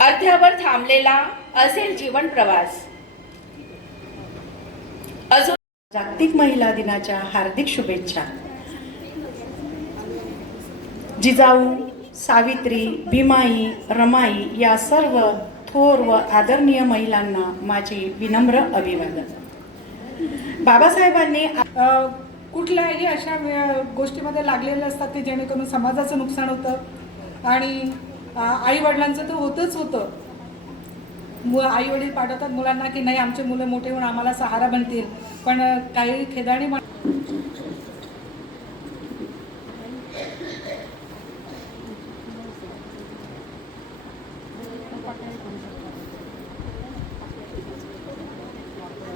अर्ध्यावर थांबलेला असेल जीवन प्रवास. अजून जागतिक महिला दिनाच्या हार्दिक शुभेच्छा. जिजाऊ सावित्री भीमाई रमाई या सर्व थोर व आदरणीय महिलांना माझे विनम्र अभिवादन बाबासाहेबांनी कुठल्याही अशा गोष्टीमध्ये लागलेले असतात की जेणेकरून समाजाचं नुकसान होतं आणि आई वडिलांचं तर होतंच होतं. मु आई वडील पाठवतात मुलांना की नाही आमचे मुलं मोठे होऊन आम्हाला सहारा बनतील. पण काही खेदाणी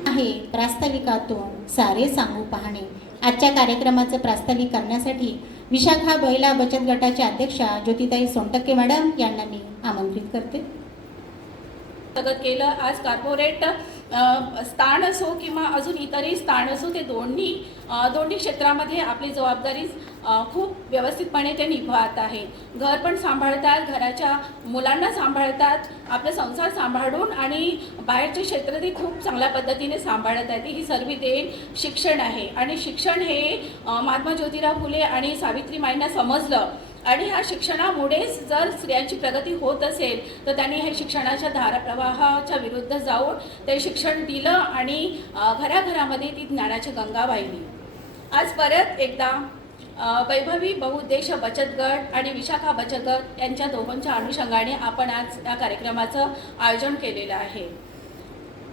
आहे प्रास्ताविकातून सारे सांगू पाहणे. आजच्या कार्यक्रमाचं प्रास्ताविक करण्यासाठी विशाखा महिला बचत गटाच्या अध्यक्षा ज्योतिताई सोनटक्के मॅडम यांना मी आमंत्रित करते. प्रगत केलं. आज कॉर्पोरेट स्थान असो किंवा अजून इतरही स्थान असो ते दोन्ही दोन्ही क्षेत्रामध्ये आपली जबाबदारी खूप व्यवस्थितपणे ते निभावत आहे. घर पण सांभाळतात घराच्या मुलांना सांभाळतात आपला संसार सांभाळून आणि बाहेरचे क्षेत्र ते खूप चांगल्या पद्धतीने सांभाळत आहेत. ही सर्व देण शिक्षण आहे. आणि शिक्षण हे महात्मा ज्योतिराव फुले आणि सावित्रीमाईंना समजलं. आणि ह्या शिक्षणामुळेच जर स्त्रियांची प्रगती होत असेल तर त्यांनी हे शिक्षणाच्या धाराप्रवाहाच्या विरुद्ध जाऊन ते शिक्षण दिलं आणि घराघरामध्ये ती ज्ञानाची गंगा वाहिली. आज परत एकदा वैभवी बहुउद्देश बचत गट आणि विशाखा बचत गट यांच्या दोघांच्या अनुषंगाने आपण आज या कार्यक्रमाचं आयोजन केलेलं आहे.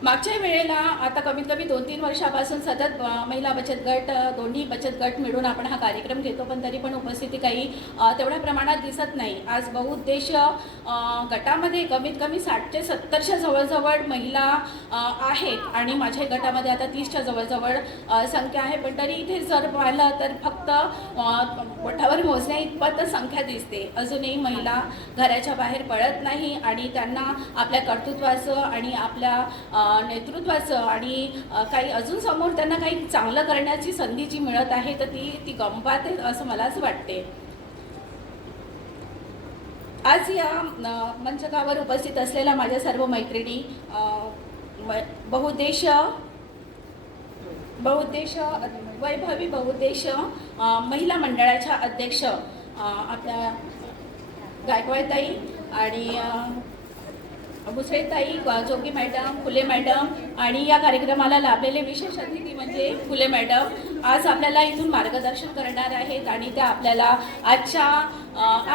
मागच्या वेळेला आता कमीत कमी दोन तीन वर्षापासून सतत महिला बचत गट दोन्ही बचत गट मिळून आपण हा कार्यक्रम घेतो पण तरी पण उपस्थिती काही तेवढ्या प्रमाणात दिसत नाही. आज बहुउद्देश गटामध्ये कमीत कमी साठचे सत्तरच्या जवळजवळ महिला आहेत आणि माझ्या गटामध्ये आता तीसच्या जवळजवळ संख्या आहे. पण तरी इथे जर पाहिलं तर फक्त अ, बोटावर मोजण्या इतपत संख्या दिसते. अजूनही महिला घराच्या बाहेर पडत नाही आणि त्यांना आपल्या कर्तृत्वाचं आणि आपल्या नेतृत्वाचं आणि काही अजून समोर त्यांना काही चांगलं करण्याची संधी जी मिळत आहे तर ती ती गंपात आहे असं मलाच वाटते. आज या मंचकावर उपस्थित असलेल्या माझ्या सर्व मैत्रिणी बहुद्देश बहुद्देश वैभवी बहुद्देश महिला मंडळाच्या अध्यक्ष आपल्या गायकवाडताई आणि अ, ताई जोगी मॅडम फुले मॅडम आणि या कार्यक्रमाला लाभलेले विशेष अतिथी म्हणजे फुले मॅडम. आज आपल्याला इथून मार्गदर्शन करणार आहेत आणि त्या आपल्याला आजच्या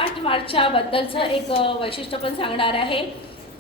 आठ मार्चच्या बद्दलचं एक वैशिष्ट्य पण सांगणार आहे.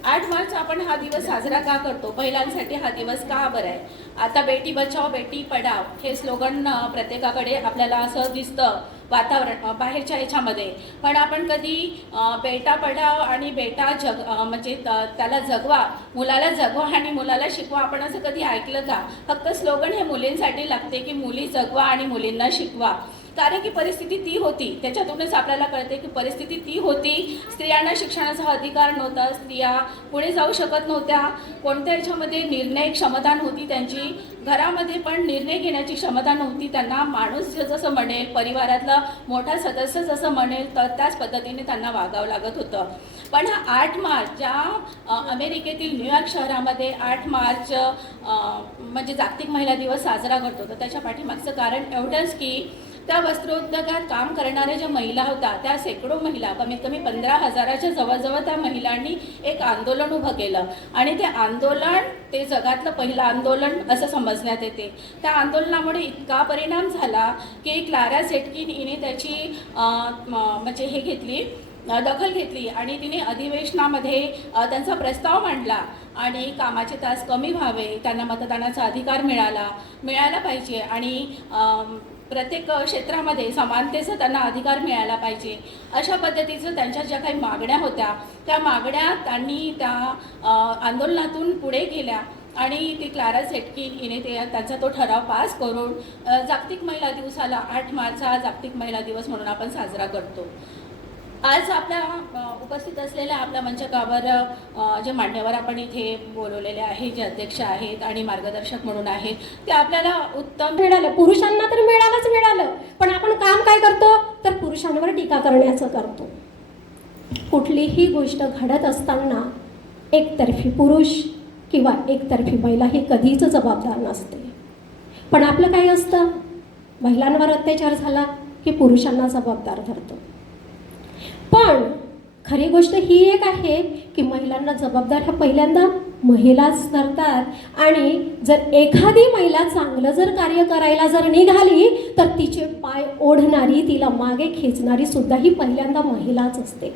आठ मार्च आपण हा दिवस साजरा का करतो? महिलांसाठी हा दिवस का बरं आहे? आता बेटी बचाव बेटी पढाव हे स्लोगन प्रत्येकाकडे आपल्याला असं दिसतं. वातावरण बाहेरच्या ह्याच्यामध्ये पण आपण कधी बेटा पढाव आणि बेटा जग म्हणजे त- त्याला जगवा मुलाला जगवा आणि मुलाला शिकवा आपण असं कधी ऐकलं का? फक्त स्लोगन हे मुलींसाठी लागते की मुली जगवा आणि मुलींना शिकवा. कारण की परिस्थिती ती होती. त्याच्यातूनच आपल्याला कळते की परिस्थिती ती होती. स्त्रियांना शिक्षणाचा अधिकार नव्हता. स्त्रिया पुढे जाऊ शकत नव्हत्या. कोणत्या ह्याच्यामध्ये निर्णय क्षमता नव्हती त्यांची. घरामध्ये पण निर्णय घेण्याची क्षमता नव्हती. त्यांना माणूस जसं म्हणेल परिवारातला मोठा सदस्य जसं म्हणेल तर त्याच पद्धतीने त्यांना वागावं लागत होतं. पण हा आठ मार्च ज्या अमेरिकेतील न्यूयॉर्क शहरामध्ये आठ मार्च म्हणजे जागतिक महिला दिवस साजरा करतो तर त्याच्या पाठीमागचं कारण एवढंच की त्या वस्त्रोद्योगात काम करणाऱ्या ज्या महिला होत्या त्या शेकडो महिला कमीत कमी पंधरा हजाराच्या जवळजवळ त्या महिलांनी एक आंदोलन उभं केलं. आणि ते आंदोलन ते जगातलं पहिलं आंदोलन असं समजण्यात येते. त्या आंदोलनामुळे इतका परिणाम झाला की क्लारा सेटकिन हिने त्याची म्हणजे हे घेतली दखल घेतली आणि तिने अधिवेशनामध्ये त्यांचा प्रस्ताव मांडला आणि कामाचे तास कमी व्हावे त्यांना मतदानाचा अधिकार मिळाला मिळायला पाहिजे आणि प्रत्येक क्षेत्रामध्ये समानतेचा त्यांना अधिकार मिळाला पाहिजे. अशा पद्धतीचं त्यांच्या ज्या काही मागण्या होत्या त्या मागण्या त्यांनी त्या आंदोलनातून पुढे केल्या आणि ती क्लारा झेटकिन हिने ते त्यांचा तो ठराव पास करून जागतिक महिला दिवसाला आठ मार्च हा जागतिक महिला दिवस म्हणून आपण साजरा करतो. आज आपल्या उपस्थित असलेल्या आपल्या मंचकावर जे मान्यवर आपण इथे बोलवलेले आहे जे अध्यक्ष आहेत आणि मार्गदर्शक म्हणून आहेत ते आपल्याला उत्तम मिळालं. पुरुषांना तर मिळालंच मिळालं. पण आपण काम काय करतो? तर पुरुषांवर टीका करण्याचं करतो. कुठलीही गोष्ट घडत असताना एकतर्फी पुरुष किंवा एकतर्फी महिला ही कधीच जबाबदार नसते. पण आपलं काय असतं? महिलांवर अत्याचार झाला की पुरुषांना जबाबदार धरतो. पण खरी गोष्ट ही एक आहे की महिलांना जबाबदार ह्या पहिल्यांदा महिलाच धरतात. आणि जर एखादी महिला चांगलं जर कार्य करायला जर निघाली तर तिचे पाय ओढणारी तिला मागे खेचणारी सुद्धा ही पहिल्यांदा महिलाच असते.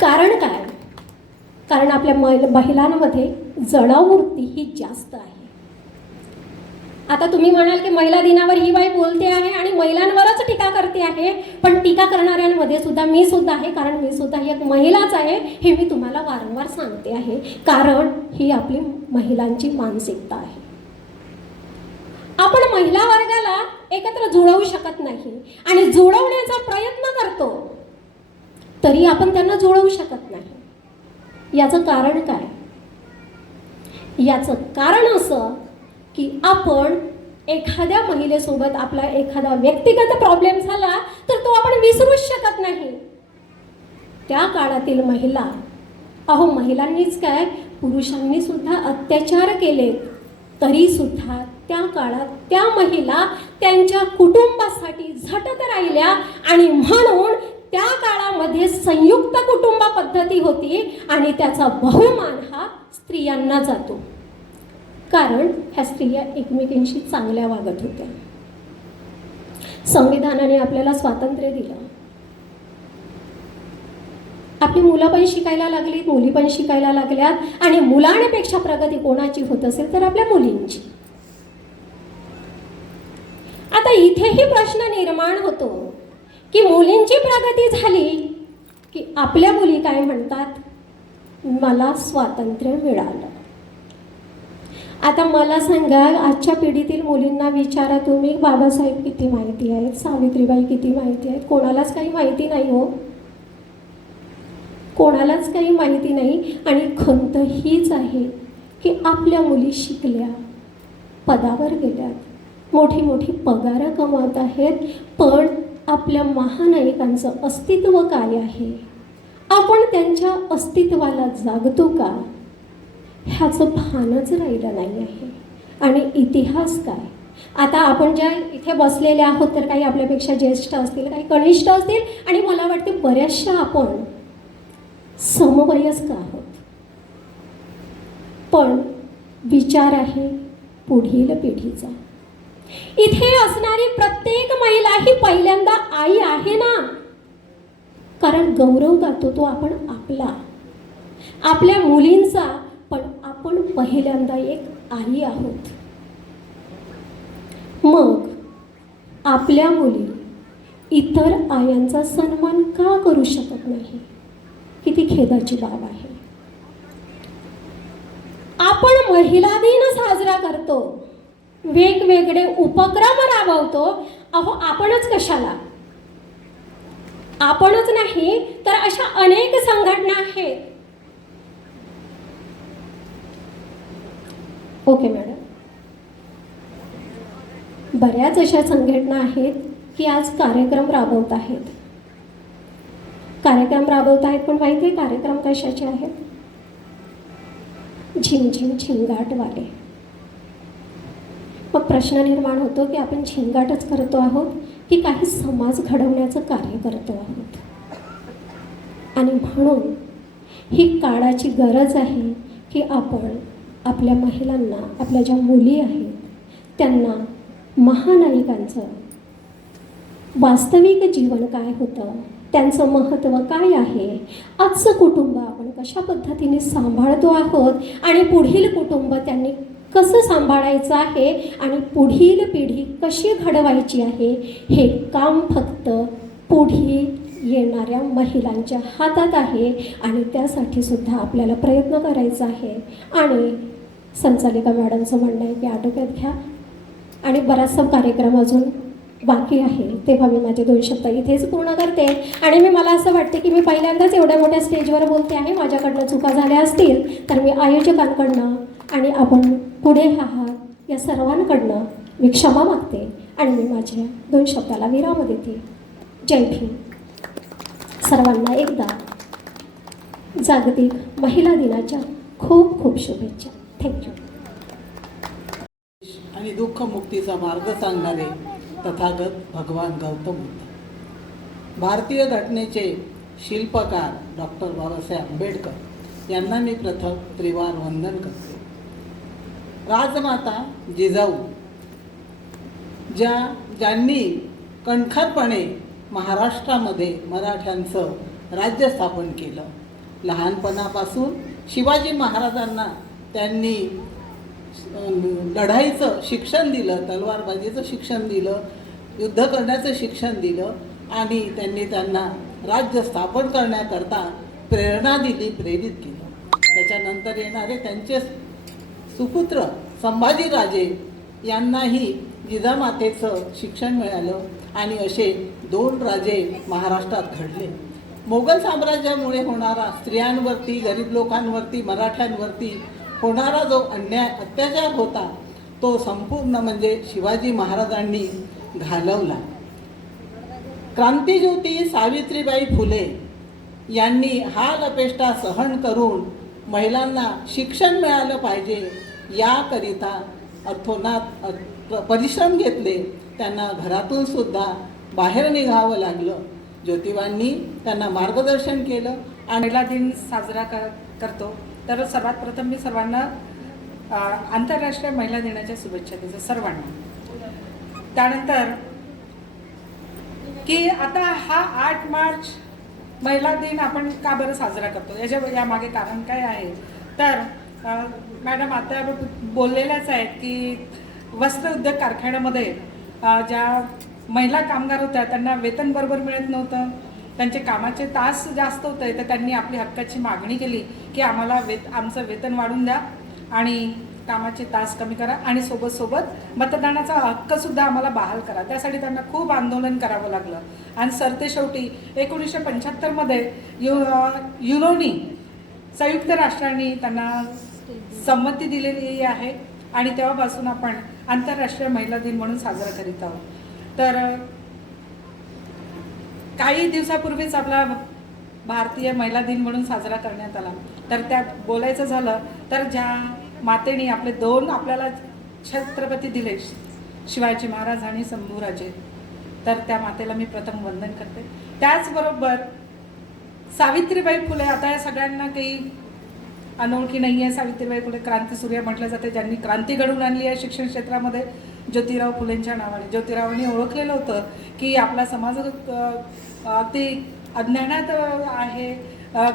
कारण काय? कारण आपल्या महिलांमध्ये जडावृत्ती ही जास्त आहे. आता तुम्ही म्हणाल की महिला दिनावर ही बाई बोलते आहे आणि महिलांवरच टीका करते आहे पण टीका करणाऱ्यांमध्ये सुद्धा मी सुद्धा आहे कारण मी सुद्धा ही एक महिलाच आहे हे मी तुम्हाला वारंवार सांगते आहे. कारण ही आपली महिलांची मानसिकता आहे. आपण महिला वर्गाला एकत्र जुळवू शकत नाही आणि जुळवण्याचा प्रयत्न करतो तरी आपण त्यांना जुळवू शकत नाही. याचं कारण काय? याचं कारण असं की आपण एखाद्या महिलेसोबत आपला एखादा व्यक्तिगत प्रॉब्लेम झाला तर तो आपण विसरूच शकत नाही. त्या काळातील महिला अहो महिलांनीच काय पुरुषांनी सुद्धा अत्याचार केले. तरी सुद्धा त्या काळात त्या महिला त्यांच्या कुटुंबासाठी झटत राहिल्या आणि म्हणून त्या काळामध्ये संयुक्त कुटुंब पद्धती होती आणि त्याचा बहुमान हा स्त्रियांना जातो. कारण ह्या स्त्रिया एकमेकींशी चांगल्या वागत होत्या. संविधानाने आपल्याला स्वातंत्र्य दिलं. आपली मुलं पण शिकायला लागलीत मुली पण शिकायला लागल्यात आणि मुलांपेक्षा प्रगती कोणाची होत असेल तर आपल्या मुलींची. आता इथेही प्रश्न निर्माण होतो की मुलींची प्रगती झाली की आपल्या मुली काय म्हणतात? मला स्वातंत्र्य मिळालं. आता मला सांगा आजच्या पिढीतील मुलींना विचारा तुम्ही बाबासाहेब किती माहिती आहेत सावित्रीबाई किती माहिती आहेत? कोणालाच काही माहिती नाही हो. कोणालाच काही माहिती नाही. आणि खंत हीच आहे की आपल्या मुली शिकल्या पदावर गेल्यात. मोठी मोठी पगार कमवत आहेत पण आपल्या महानायकांचं अस्तित्व काय आहे? आपण त्यांच्या अस्तित्वाला जागतो का? ह्याचं भानच राहिलं नाही आहे. आणि इतिहास काय? आता आपण ज्या इथे बसलेल्या आहोत तर काही आपल्यापेक्षा ज्येष्ठ असतील काही कनिष्ठ असतील आणि मला वाटते बऱ्याचशा आपण समवयस्क आहोत. पण विचार आहे पुढील पिढीचा. इथे असणारी प्रत्येक महिला ही पहिल्यांदा आई आहे ना? कारण गौरव गातो तो आपण आपला. आपल्या मुलींचा आपण पहिल्यांदा एक आई आहोत. मग आपल्या मुली इतर आयांचा सन्मान का करू शकत नाही? किती खेदाची बाब आहे. आपण महिला दिन साजरा करतो. वेगवेगळे उपक्रम राबवतो. अहो आपणच कशाला? आपणच नाही तर अशा अनेक संघटना आहेत. Okay madam. बऱ्याच अशा संघटना आहेत की आज कार्यक्रम राबवत आहेत. कार्यक्रम राबवत आहेत पण माहिती आहे कार्यक्रम कशाचे आहेत? झिंगझिंग झिंगाटवाले मग प्रश्न निर्माण होतो की आपण झिंगाटच करतो आहोत की काही समाज घडवण्याचं कार्य करतो आहोत? आणि म्हणून ही काळाची गरज आहे की आपण आपल्या महिलांना आपल्या ज्या मुली आहेत त्यांना महानायिकांचं वास्तविक जीवन काय होतं? त्यांचं महत्त्व काय आहे? आजचं कुटुंब आपण कशा पद्धतीने सांभाळतो आहोत? आणि पुढील कुटुंब त्यांनी कसं सांभाळायचं आहे? आणि पुढील पिढी कशी घडवायची आहे? हे काम फक्त पुढील येणाऱ्या महिलांच्या हातात आहे. आणि त्यासाठी सुद्धा आपल्याला प्रयत्न करायचा आहे. आणि संचालिका मॅडमचं म्हणणं आहे की आटोक्यात घ्या. आणि बराचसा कार्यक्रम अजून बाकी आहे. तेव्हा मी माझे दोन शब्द इथेच पूर्ण करते. आणि मी मला असं वाटते की मी पहिल्यांदाच एवढ्या मोठ्या स्टेजवर बोलते आहे. माझ्याकडनं चुका झाल्या असतील तर मी आयोजकांकडनं आणि आपण पुढे आहात या सर्वांकडनं मी क्षमा मागते. आणि मी माझ्या दोन शब्दाला विराम देते. जय भीम. सर्वांना एकदा जागतिक महिला दिनाच्या खूप खूप शुभेच्छा. थँक्यू आणि दुःखमुक्तीचा मार्ग सांगणारे तथागत भगवान गौतम बुद्ध. भारतीय घटनेचे शिल्पकार डॉक्टर बाबासाहेब आंबेडकर यांना मी प्रथम त्रिवार वंदन करते. राजमाता जिजाऊ ज्या ज्यांनी कणखरपणे महाराष्ट्रामध्ये मराठ्यांचं राज्य स्थापन केलं लहानपणापासून शिवाजी महाराजांना त्यांनी लढाईचं शिक्षण दिलं तलवारबाजीचं शिक्षण दिलं युद्ध करण्याचं शिक्षण दिलं आणि त्यांनी त्यांना राज्य स्थापन करण्याकरता प्रेरणा दिली प्रेरित केलं. त्याच्यानंतर येणारे त्यांचे सुपुत्र संभाजीराजे यांनाही जिजामातेचं शिक्षण मिळालं आणि असे दोन राजे महाराष्ट्रात घडले. मोगल साम्राज्यामुळे होणारा स्त्रियांवरती गरीब लोकांवरती मराठ्यांवरती होणारा जो अन्याय अत्याचार होता तो संपूर्ण म्हणजे शिवाजी महाराजांनी घालवला. क्रांतीज्योती सावित्रीबाई फुले यांनी हा लपेष्टा सहन करून महिलांना शिक्षण मिळालं पाहिजे याकरिता अर्थोनात परिश्रम घेतले. त्यांना घरातून सुद्धा बाहेर निघावं लागलं. ज्योतिबांनी त्यांना मार्गदर्शन केलं आणि महिला दिन साजरा कर करतो. तर सर्वात प्रथम मी सर्वांना आंतरराष्ट्रीय महिला दिनाच्या शुभेच्छा देते सर्वांना. त्यानंतर की आता हा आठ मार्च महिला दिन आपण का बरं साजरा करतो? याच्या यामागे कारण काय आहे? तर मॅडम आता बोललेल्याच आहेत की वस्त्र उद्योग कारखान्यामध्ये ज्या महिला कामगार होत्या त्यांना वेतन बरोबर मिळत नव्हतं. त्यांचे कामाचे तास जास्त होते तर त्यांनी आपली हक्काची मागणी केली की आम्हाला वेत आमचं वेतन वाढून द्या आणि कामाचे तास कमी करा आणि सोबत सोबत मतदानाचा हक्कसुद्धा आम्हाला बहाल करा. त्यासाठी त्यांना खूप आंदोलन करावं लागलं. आणि सरते शेवटी एकोणीसशे पंच्याहत्तरमध्ये यु युनोनी संयुक्त राष्ट्रांनी त्यांना संमती दिलेली आहे आणि तेव्हापासून आपण आंतरराष्ट्रीय महिला दिन म्हणून साजरा करीत आहोत. तर काही दिवसापूर्वीच आपला भारतीय महिला दिन म्हणून साजरा करण्यात आला. तर त्यात बोलायचं झालं तर ज्या मातेने आपले दोन आपल्याला छत्रपती दिले शिवाजी महाराज आणि शंभूराजे तर त्या मातेला मी प्रथम वंदन करते. त्याचबरोबर सावित्रीबाई फुले आता या सगळ्यांना काही अनोळखी नाही आहे सावित्रीबाई फुले क्रांतीसूर्य म्हटलं जाते ज्यांनी क्रांती घडवून आणली आहे शिक्षण क्षेत्रामध्ये. ज्योतिराव फुलेंच्या नावाने. ज्योतिरावांनी ओळखलेलं होतं की आपला समाज ते अज्ञानात आहे.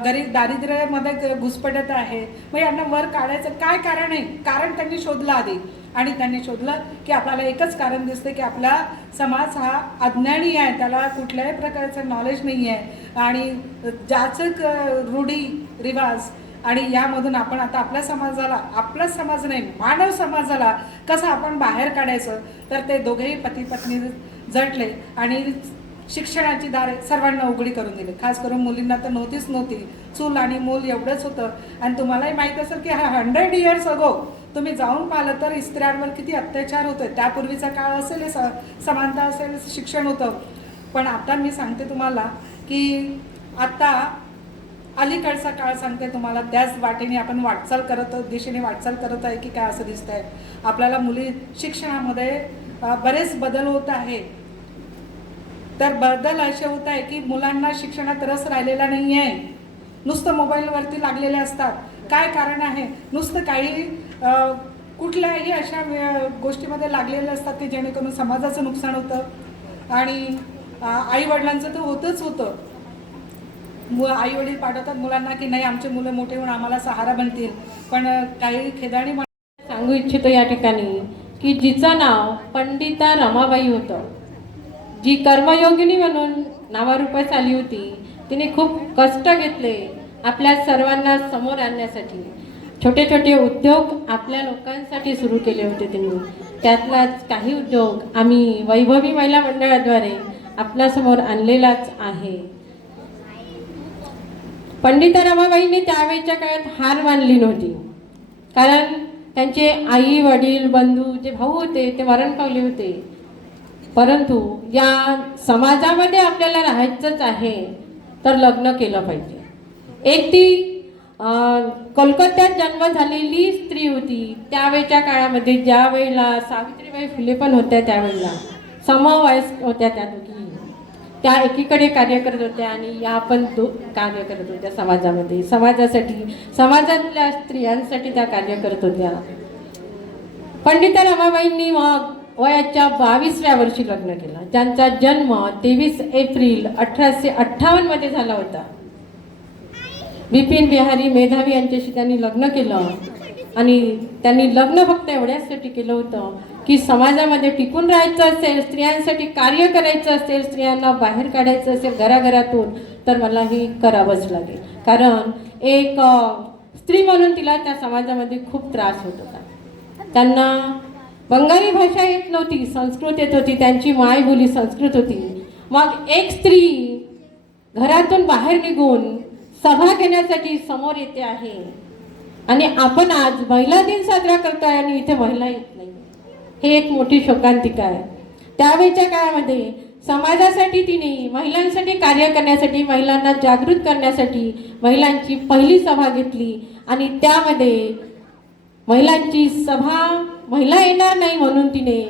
गरीब दारिद्र्यामध्ये घुसपटत आहे. मग यांना वर काढायचं काय कारण आहे? कारण त्यांनी शोधलं आधी. आणि त्यांनी शोधलं की आपल्याला एकच कारण दिसतं की आपला समाज हा अज्ञानी आहे. त्याला कुठल्याही प्रकारचं नॉलेज नाही आहे आणि ज्याचं रूढी रिवाज आणि यामधून आपण आता आपल्या समाजाला आपलाच समाज नाही मानव समाजाला कसं आपण बाहेर काढायचं? तर ते दोघेही पती पत्नी झटले आणि शिक्षणाची दारे सर्वांना उघडी करून दिली. खास करून मुलींना तर नव्हतीच नव्हती. चूल आणि मूल एवढंच होतं. आणि तुम्हालाही माहीत असेल की हा हंड्रेड इयर्स अगो तुम्ही जाऊन पाहिलं तर स्त्रियांवर किती अत्याचार होतोय. त्यापूर्वीचा काळ असेल स समानता असेल शिक्षण होतं. पण आता मी सांगते तुम्हाला की आता अलीकडचा काळ सांगते तुम्हाला त्याच वाटेने आपण वाटचाल करत दिशेने वाटचाल करत आहे की काय असं दिसत आहे आपल्याला मुली शिक्षणामध्ये बरेच बदल होत आहे. तर बदल असे होत आहे की मुलांना शिक्षणात रस राहिलेला नाही आहे नुसतं मोबाईलवरती लागलेले असतात. काय कारण आहे? नुसतं काही कुठल्याही अशा गोष्टीमध्ये लागलेले असतात की जेणेकरून समाजाचं नुकसान होतं. आणि आईवडिलांचं तर होतंच होतं. आई वडील पाठवतात मुलांना की नाही आमचे मुलं मोठे होऊन आम्हाला सहारा बनतील. पण काही खेदाणी सांगू इच्छितो या ठिकाणी की जिचं नाव पंडिता रमाबाई होतं. जी कर्मयोगिनी म्हणून नावारूपास आली होती तिने खूप कष्ट घेतले आपल्या सर्वांना समोर आणण्यासाठी. छोटे छोटे उद्योग आपल्या लोकांसाठी सुरू केले होते त्यांनी त्यातलाच काही उद्योग आम्ही वैभवी महिला मंडळाद्वारे आपल्यासमोर आणलेलाच आहे. पंडिता रमाबाईंनी त्यावेळच्या काळात हार मानली नव्हती. कारण त्यांचे आई वडील बंधू जे भाऊ होते ते मरण पावले होते. परंतु या समाजामध्ये आपल्याला राहायचंच आहे तर लग्न केलं पाहिजे. एक ती कोलकात्यात जन्म झालेली स्त्री होती. त्यावेळच्या काळामध्ये ज्या वेळेला सावित्रीबाई फुले पण होत्या त्यावेळेला समवयस्क होत्या त्या दोघी. त्या एकीकडे कार्य करत होत्या आणि या पण दो कार्य करत होत्या समाजामध्ये. समाजासाठी समाजातल्या स्त्रियांसाठी त्या कार्य करत होत्या. पंडिता रमाबाईंनी मग वयाच्या बावीसव्या वर्षी लग्न केलं. ज्यांचा जन्म तेवीस एप्रिल अठराशे अठ्ठावन्नमध्ये झाला होता. बिपिन बिहारी मेधावी यांच्याशी त्यांनी लग्न केलं. आणि त्यांनी लग्न फक्त एवढ्यासाठी केलं होतं की समाजामध्ये टिकून राहायचं असेल स्त्रियांसाठी कार्य करायचं असेल स्त्रियांना बाहेर काढायचं असेल घराघरातून तर मला हे करावंच लागेल. कारण एक स्त्री म्हणून तिला त्या समाजामध्ये खूप त्रास होत होता. त्यांना बंगाली भाषा येत नव्हती संस्कृत येत होती त्यांची मायबोली संस्कृत होती. मग एक स्त्री घरातून बाहेर निघून सभा घेण्यासाठी समोर येते आहे. आणि आपण आज महिला दिन साजरा करतोय आणि इथे महिला येत नाही हे एक मोठी शोकांतिका आहे. त्यावेळच्या काळामध्ये समाजासाठी तिने महिलांसाठी कार्य करण्यासाठी महिलांना जागृत करण्यासाठी महिलांची पहिली सभा घेतली आणि त्यामध्ये महिलांची सभा महिला येणार नाही म्हणून तिने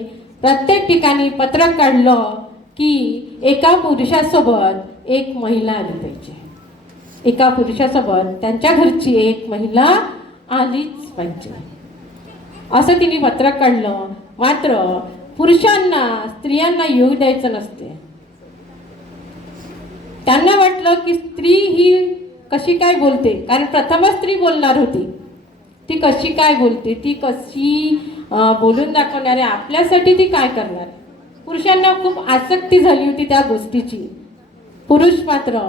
प्रत्येक ठिकाणी पत्रक काढलं की एका पुरुषासोबत एक महिला आली पाहिजे. एका पुरुषासोबत त्यांच्या घरची एक महिला आलीच पाहिजे. असं तिने पत्रक काढलं. मात्र पुरुषांना स्त्रियांना येऊ द्यायचं नसते. त्यांना वाटलं की स्त्री ही कशी काय बोलते? कारण प्रथमच स्त्री बोलणार होती. ती कशी काय बोलते? ती कशी बोलून दाखवणार? आहे आपल्यासाठी ती काय करणार? पुरुषांना खूप आसक्ती झाली होती त्या गोष्टीची. पुरुष मात्र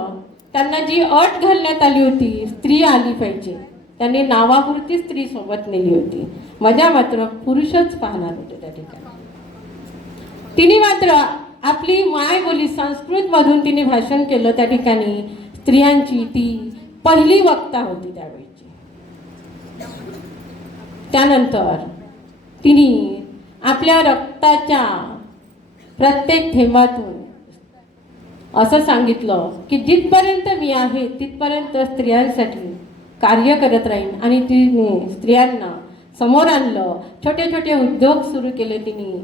त्यांना जी अट घालण्यात आली होती स्त्री आली पाहिजे. त्यांनी नावापुरती स्त्री सोबत नेली होती. मजा मात्र पुरुषच पाहणार होते त्या ठिकाणी. तिने मात्र आपली माय बोली संस्कृतमधून तिने भाषण केलं त्या ठिकाणी. स्त्रियांची ती पहिली वक्ता होती त्यावेळीची. त्यानंतर तिने आपल्या रक्ताच्या प्रत्येक थेंबातून असं सांगितलं की जिथपर्यंत मी आहे तिथपर्यंत स्त्रियांसाठी कार्य करत राहीन. आणि तिने स्त्रियांना समोर आणलं. छोटे छोटे उद्योग सुरू केले तिने.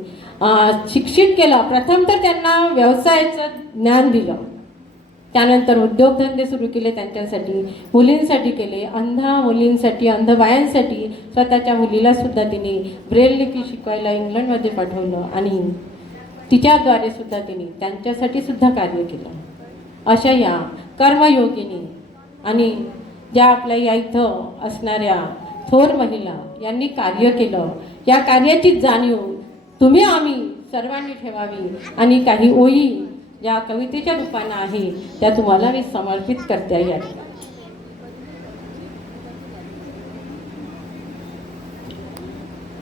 शिक्षित केलं. प्रथम तर त्यांना व्यवसायाचं ज्ञान दिलं. त्यानंतर उद्योगधंदे सुरू केले त्यांच्यासाठी. मुलींसाठी केले. अंधा मुलींसाठी अंध बायांसाठी स्वतःच्या मुलीला सुद्धा तिने ब्रेल लिपी शिकवायला इंग्लंडमध्ये पाठवलं आणि तिच्याद्वारे सुद्धा तिने त्यांच्यासाठी सुद्धा कार्य केलं. अशा या कर्मयोगिनी आणि ज्या आपल्या या इथं असणाऱ्या थोर महिला यांनी कार्य केलं. या कार्याची जाणीव तुम्ही आम्ही सर्वांनी ठेवावी आणि काही ओळी ज्या कवितेच्या रूपानं आहे त्या तुम्हाला मी समर्पित करते या ठिकाणी.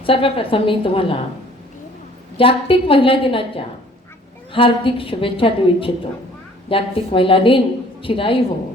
सर्वप्रथम मी तुम्हाला जागतिक महिला दिनाच्या हार्दिक शुभेच्छा देऊ इच्छितो. जागतिक महिला दिन चिराई हो.